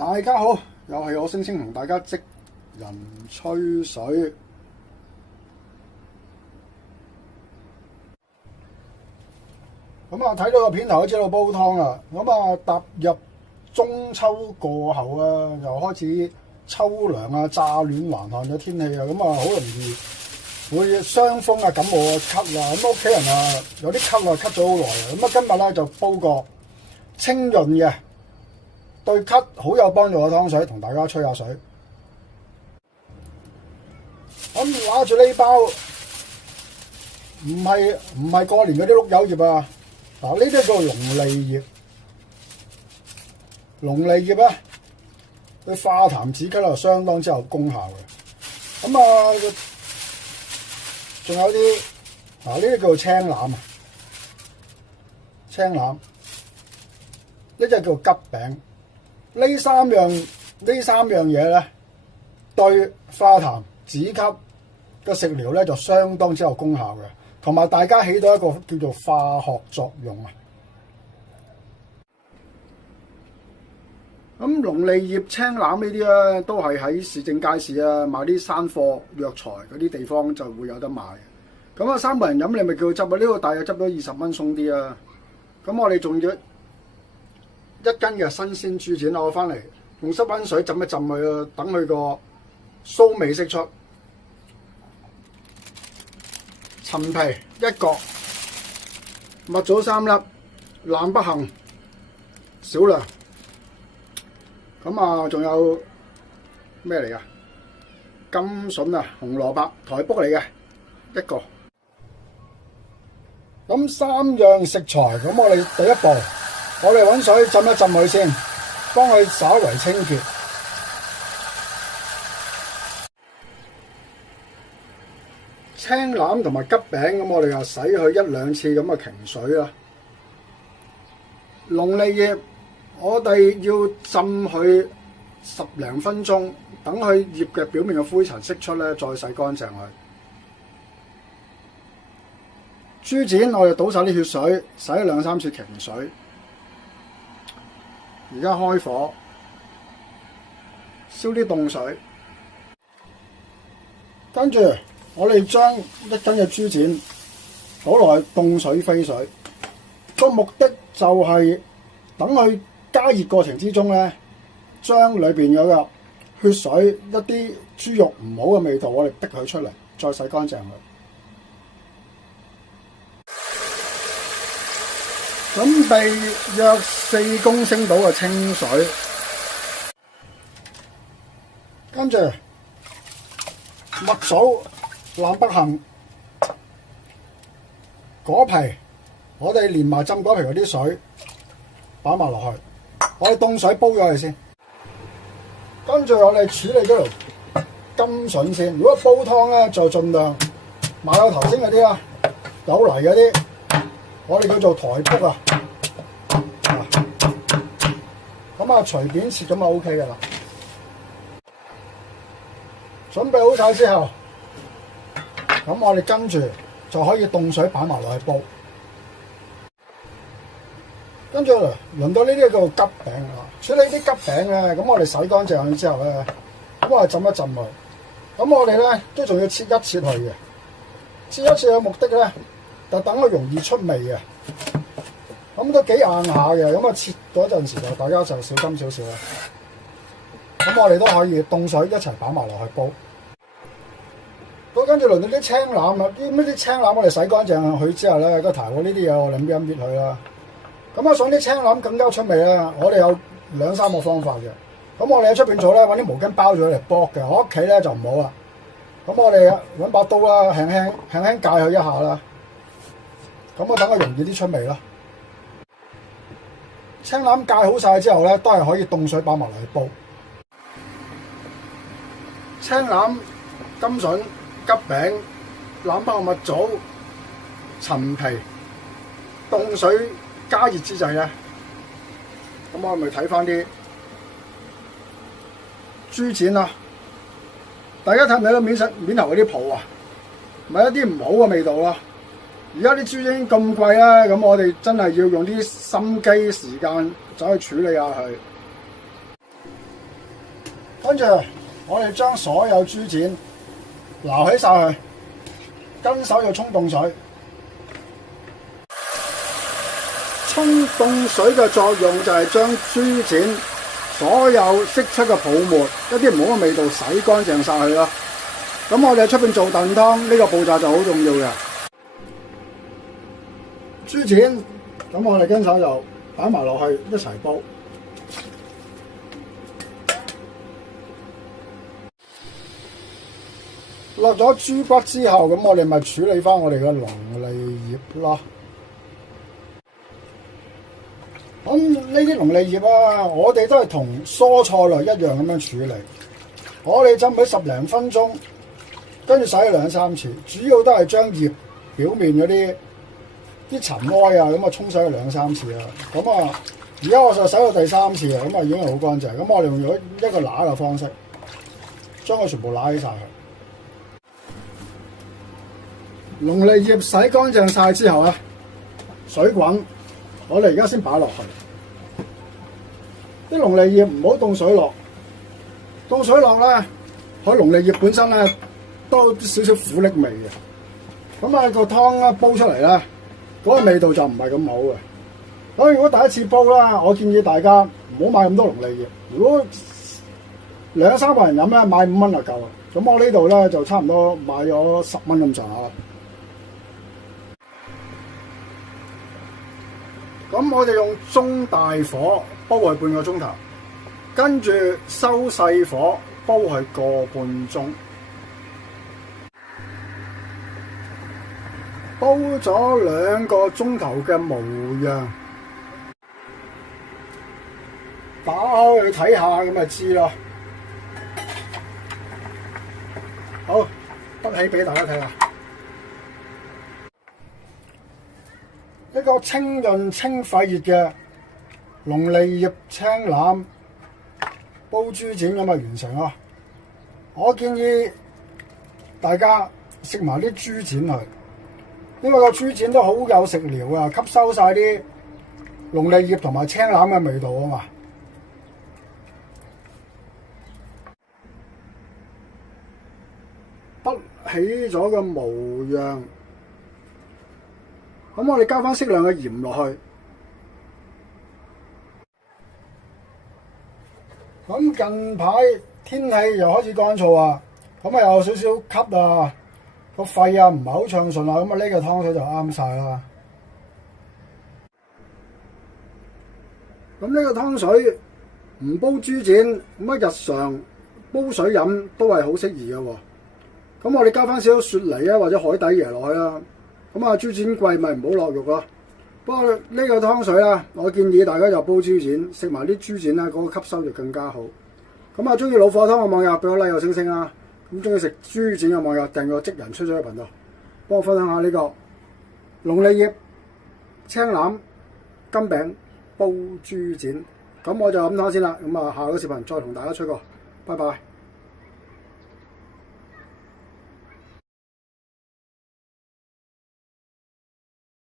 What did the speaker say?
大家好，又係我星星同大家職人吹水。咁啊，睇到個片頭都知道煲湯啦。咁啊，踏入中秋過後啊，又開始秋涼啊，乍暖還寒嘅天氣啊，咁啊，好容易會傷風啊、感冒啊、咳啊。咁屋企人啊，有啲咳啊，咳咗好耐啊。咁啊，今日咧就煲個清潤嘅，對咳好有幫助嘅湯水，同大家吹下水。咁拿住呢包唔係過年嗰啲碌柚葉啊，嗱，呢啲叫龍脷葉。龍脷葉咧對化痰止咳啊相當之有功效嘅。咁啊，仲有啲嗱，呢啲叫做青欖啊，青欖呢隻叫桔餅。呢三樣嘢咧，對化痰止咳嘅食療咧就相當之有功效嘅，同埋大家起到一個叫做化學作用啊。咁龍脷葉、青欖呢啲咧，都係喺市政街市啊買啲山貨藥材嗰啲地方就會有得賣。咁啊，三個人飲你咪叫佢執啊，呢個大約執咗20蚊鬆啲啊。咁我哋仲要1斤嘅新鮮豬展攞翻嚟，用濕溫水浸一浸佢啊，等佢個騷味釋出。陳皮1角，蜜棗3粒，南北杏少量。咁啊，仲有咩嚟噶？甘筍啊，紅蘿蔔，台卜嚟嘅1個。咁3樣食材，咁我哋第一步，我哋揾水浸一浸佢先，幫佢稍為清潔。青欖同埋桔餅，咁我哋又洗佢1、2次咁嘅擎水啦。龍脷葉，我哋要浸佢10零分鐘，等佢葉嘅表面嘅灰塵釋出咧，再洗乾淨佢。豬展我哋倒晒啲血水，洗2、3次擎水。而家開火，燒啲凍水，跟住我哋將1斤嘅豬展倒落去凍水飛水。個目的就係等佢加熱過程之中咧，將裏邊嗰個血水一啲豬肉唔好嘅味道，我哋逼佢出嚟，再洗乾淨佢。準備約4公升到嘅清水，跟住蜜棗、南北杏、果皮，我哋連埋浸果皮嗰啲水擺埋落去，我哋凍水煲咗佢先。跟住我哋處理嗰條甘筍先。如果煲湯咧，就盡量買到頭先嗰啲啦，有泥嗰啲。我哋叫做台卜啊，咁啊隨便切咁就 OK 噶啦。準備好晒之後，咁我哋跟住就可以凍水擺埋落去煲。跟住輪到呢啲叫做桔餅啊，處理啲桔餅咧，咁我哋洗乾淨佢之後咧，咁我哋浸一浸佢。咁我哋咧都仲要切一切佢嘅，切一切嘅目的咧，就等佢容易出味嘅，咁都幾硬下嘅，咁啊切嗰陣時就大家就小心少少啦。咁我哋都可以凍水一齊擺埋落去煲。咁跟住輪到啲青欖啦，啲青欖我哋洗乾淨佢之後咧，個頭嗰呢啲嘢我哋搣一搣佢啦。咁啊想啲青欖更加出味咧，我哋有2、3個方法嘅。咁我哋喺出邊做咧，揾啲毛巾包咗嚟剝嘅。我屋企咧就唔好啦。咁我哋揾把刀啦，輕輕界佢一下啦。咁我等佢容易啲出味咯。青欖界好晒之後咧，都係可以凍水擺埋落去煲。青欖、甘筍、桔餅、南北蜜棗、陳皮，凍水加熱之際咧，咁我咪睇翻啲豬展啦。大家睇唔睇到面頭嗰啲泡啊？咪一啲唔好嘅味道咯。而家啲豬已經咁貴啦，咁我哋真係要用啲心機時間走去處理下佢。跟住我哋將所有豬展撈起晒佢，跟手要沖凍水。沖凍水嘅作用就係將豬展所有釋出嘅泡沫、一啲唔好嘅味道洗乾淨晒佢咯。咁我哋喺出邊做燉湯呢個步驟就好重要嘅。豬展，咁我哋跟手就擺埋落去一齊煲。落咗豬骨之後，咁我哋咪處理翻我哋嘅龍脷葉咯。咁呢啲龍脷葉啊，我哋都係同蔬菜類一樣咁樣處理。我哋浸佢10零分鐘，跟住洗2、3次，主要都係將葉表面嗰啲塵埃啊，咁啊沖洗2、3次啦。咁啊，而家我就洗到第3次啊，咁啊已經係好乾淨。咁我哋用咗一個揦嘅方式，將佢全部揦起晒佢。龍脷葉洗乾淨晒之後咧，水滾，我哋而家先擺落去。啲龍脷葉唔好凍水落，凍水落咧，佢龍脷葉本身咧都少少苦澀味嘅。咁啊個湯咧煲出嚟咧，嗰個味道就唔係咁好嘅。咁如果第一次煲啦，我建議大家唔好買咁多龍脷葉。如果2、3個人飲咧，買5蚊就夠啦。咁我呢度咧就差唔多買咗10蚊咁上下啦。咁我哋用中大火煲佢半個鐘頭，跟住收細火煲佢個半鐘，煲咗2個鐘頭嘅模樣，打開去睇下咁就知咯。好，得起俾大家睇下。一個清潤清肺熱嘅龍脷葉青腩煲豬展咁啊完成咯！我建議大家食埋啲豬展去，因為個豬展都好有食療啊，吸收晒啲龍脷葉同埋青腩嘅味道啊嘛。得起咗個模樣。咁我哋加翻適量嘅鹽落去。咁近排天氣又開始乾燥啊，咁啊有少少咳啊，個肺啊唔係好暢順啊，咁啊呢個湯水就啱晒啦。咁呢個湯水唔煲豬展，咁啊日常煲水飲都係好適宜嘅喎。咁我哋加翻少少雪梨啊，或者海底椰落去啦。咁啊，豬展貴咪唔好落肉咯。不過呢個湯水啦，我建議大家就煲豬展，食埋啲豬展啦，嗰個吸收就更加好。咁啊，中意老火湯嘅網友俾我 like 個星星啦。咁中意食豬展嘅網友訂個職人出咗嘅頻道，幫我分享下呢個龍脷葉青腩金餅煲豬展。咁我就咁睇先啦。咁啊，下個視頻再同大家吹過，拜拜。